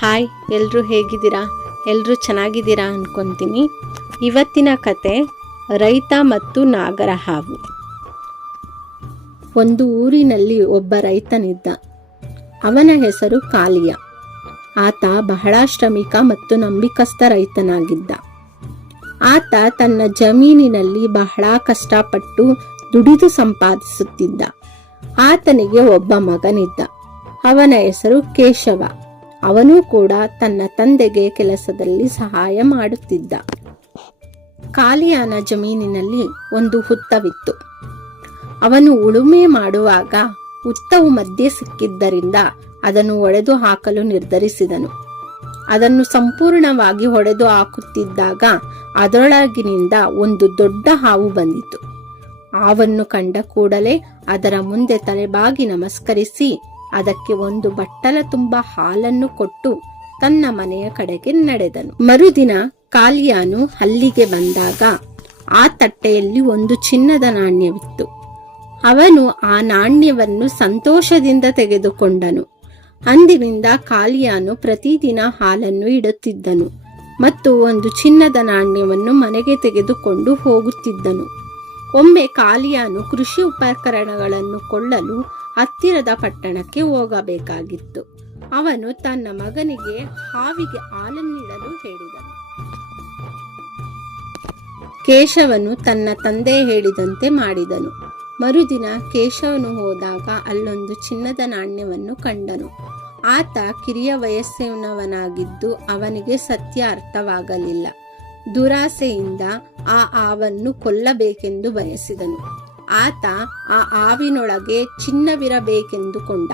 Hi, ಎಲ್ಲರೂ ಹೇಗಿದ್ದೀರಾ? ಎಲ್ಲರೂ ಚೆನ್ನಾಗಿದ್ದೀರಾ ಅಂದ್ಕೊತೀನಿ. ಇವತ್ತಿನ ಕತೆ ರೈತ ಮತ್ತು ನಾಗರ ಹಾವು. ಒಂದು ಊರಿನಲ್ಲಿ ಒಬ್ಬ ರೈತನಿದ್ದ. ಅವನ ಹೆಸರು ಕಾಳಿಯ. ಆತ ಬಹಳ ಶ್ರಮಿಕ ಮತ್ತು ನಂಬಿಕಸ್ಥ ರೈತನಾಗಿದ್ದ. ಆತ ತನ್ನ ಜಮೀನಿನಲ್ಲಿ ಬಹಳ ಕಷ್ಟಪಟ್ಟು ದುಡಿದು ಸಂಪಾದಿಸುತ್ತಿದ್ದ. ಆತನಿಗೆ ಒಬ್ಬ ಮಗನಿದ್ದ. ಅವನ ಹೆಸರು ಕೇಶವ. ಅವನು ಕೂಡ ತನ್ನ ತಂದೆಗೆ ಕೆಲಸದಲ್ಲಿ ಸಹಾಯ ಮಾಡುತ್ತಿದ್ದ. ಕಾಳಿಯನ ಜಮೀನಿನಲ್ಲಿ ಒಂದು ಹುತ್ತವಿತ್ತು. ಅವನು ಉಳುಮೆ ಮಾಡುವಾಗ ಹುತ್ತವು ಮಧ್ಯೆ ಸಿಕ್ಕಿದ್ದರಿಂದ ಅದನ್ನು ಒಡೆದು ಹಾಕಲು ನಿರ್ಧರಿಸಿದನು. ಅದನ್ನು ಸಂಪೂರ್ಣವಾಗಿ ಹೊಡೆದು ಹಾಕುತ್ತಿದ್ದಾಗ ಅದರೊಳಗಿನಿಂದ ಒಂದು ದೊಡ್ಡ ಹಾವು ಬಂದಿತು. ಹಾವನ್ನು ಕಂಡ ಕೂಡಲೇ ಅದರ ಮುಂದೆ ತಲೆಬಾಗಿ ನಮಸ್ಕರಿಸಿ ಅದಕ್ಕೆ ಒಂದು ಬಟ್ಟಲ ತುಂಬ ಹಾಲನ್ನು ಕೊಟ್ಟು ತನ್ನ ಮನೆಯ ಕಡೆಗೆ ನಡೆದನು. ಮರುದಿನ ಕಾಳಿಯನು ಅಲ್ಲಿಗೆ ಬಂದಾಗ ಆ ತಟ್ಟೆಯಲ್ಲಿ ಒಂದು ಚಿನ್ನದ ನಾಣ್ಯವಿತ್ತು. ಅವನು ಆ ನಾಣ್ಯವನ್ನು ಸಂತೋಷದಿಂದ ತೆಗೆದುಕೊಂಡನು. ಅಂದಿನಿಂದ ಕಾಳಿಯನು ಪ್ರತಿದಿನ ಹಾಲನ್ನು ಇಡುತ್ತಿದ್ದನು ಮತ್ತು ಒಂದು ಚಿನ್ನದ ನಾಣ್ಯವನ್ನು ಮನೆಗೆ ತೆಗೆದುಕೊಂಡು ಹೋಗುತ್ತಿದ್ದನು. ಒಮ್ಮೆ ಕಾಳಿಯನು ಕೃಷಿ ಉಪಕರಣಗಳನ್ನು ಕೊಳ್ಳಲು ಹತ್ತಿರದ ಪಟ್ಟಣಕ್ಕೆ ಹೋಗಬೇಕಾಗಿತ್ತು. ಅವನು ತನ್ನ ಮಗನಿಗೆ ಹಾವಿಗೆ ಹಾಲನ್ನಿಡಲು ಹೇಳಿದನು. ಕೇಶವನು ತನ್ನ ತಂದೆ ಹೇಳಿದಂತೆ ಮಾಡಿದನು. ಮರುದಿನ ಕೇಶವನು ಹೋದಾಗ ಅಲ್ಲೊಂದು ಚಿನ್ನದ ನಾಣ್ಯವನ್ನು ಕಂಡನು. ಆತ ಕಿರಿಯ ವಯಸ್ಸಿನವನಾಗಿದ್ದು ಅವನಿಗೆ ಸತ್ಯ ಅರ್ಥವಾಗಲಿಲ್ಲ. ದುರಾಸೆಯಿಂದ ಆ ಹಾವನ್ನು ಕೊಲ್ಲಬೇಕೆಂದು ಬಯಸಿದನು. ಆತ ಆ ಹಾವಿನೊಳಗೆ ಚಿನ್ನವಿರಬೇಕೆಂದುಕೊಂಡ.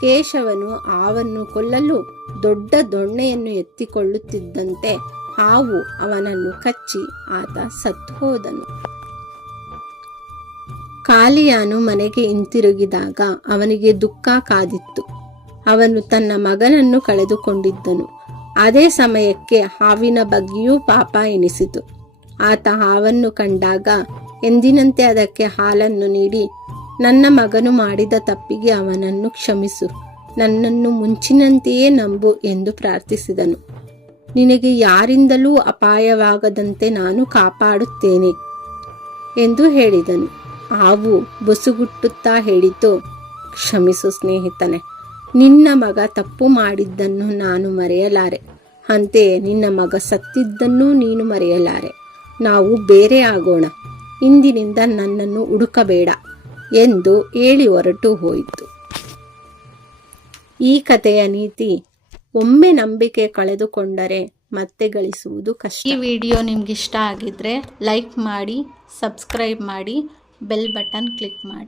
ಕೇಶವನು ಹಾವನ್ನು ಕೊಲ್ಲಲು ದೊಡ್ಡ ದೊಣ್ಣೆಯನ್ನು ಎತ್ತಿಕೊಳ್ಳುತ್ತಿದ್ದಂತೆ ಹಾವು ಅವನನ್ನು ಕಚ್ಚಿ ಆತ ಸತ್ತು ಹೋದನು. ಕಾಳಿಯನು ಮನೆಗೆ ಹಿಂತಿರುಗಿದಾಗ ಅವನಿಗೆ ದುಃಖ ಕಾದಿತ್ತು. ಅವನು ತನ್ನ ಮಗನನ್ನು ಕಳೆದುಕೊಂಡಿದ್ದನು. ಅದೇ ಸಮಯಕ್ಕೆ ಹಾವಿನ ಬಗ್ಗೆಯೂ ಪಾಪ ಎನಿಸಿತು. ಆತ ಹಾವನ್ನು ಕಂಡಾಗ ಎಂದಿನಂತೆ ಅದಕ್ಕೆ ಹಾಲನ್ನು ನೀಡಿ, ನನ್ನ ಮಗನು ಮಾಡಿದ ತಪ್ಪಿಗೆ ಅವನನ್ನು ಕ್ಷಮಿಸು, ನನ್ನನ್ನು ಮುಂಚಿನಂತೆಯೇ ನಂಬು ಎಂದು ಪ್ರಾರ್ಥಿಸಿದನು. ನಿನಗೆ ಯಾರಿಂದಲೂ ಅಪಾಯವಾಗದಂತೆ ನಾನು ಕಾಪಾಡುತ್ತೇನೆ ಎಂದು ಹೇಳಿದನು. ಹಾವು ಬುಸುಗುಟ್ಟುತ್ತಾ ಹೇಳಿತು, ಕ್ಷಮಿಸು ಸ್ನೇಹಿತನೆ, ನಿನ್ನ ಮಗ ತಪ್ಪು ಮಾಡಿದ್ದನ್ನು ನಾನು ಮರೆಯಲಾರೆ. ಅಂತೆಯೇ ನಿನ್ನ ಮಗ ಸತ್ತಿದ್ದನ್ನೂ ನೀನು ಮರೆಯಲಾರೆ. ನಾವು ಬೇರೆ ಆಗೋಣ. ಇಂದಿನಿಂದ ನನ್ನನ್ನು ಹುಡುಕಬೇಡ ಎಂದು ಹೇಳಿ ಹೊರಟು ಹೋಯಿತು. ಈ ಕಥೆಯ ನೀತಿ: ಒಮ್ಮೆ ನಂಬಿಕೆ ಕಳೆದುಕೊಂಡರೆ ಮತ್ತೆ ಗಳಿಸುವುದು ಕಷ್ಟ. ಈ ವಿಡಿಯೋ ನಿಮ್ಗೆ ಇಷ್ಟ ಆಗಿದ್ರೆ ಲೈಕ್ ಮಾಡಿ, ಸಬ್ಸ್ಕ್ರೈಬ್ ಮಾಡಿ, ಬೆಲ್ ಬಟನ್ ಕ್ಲಿಕ್ ಮಾಡಿ.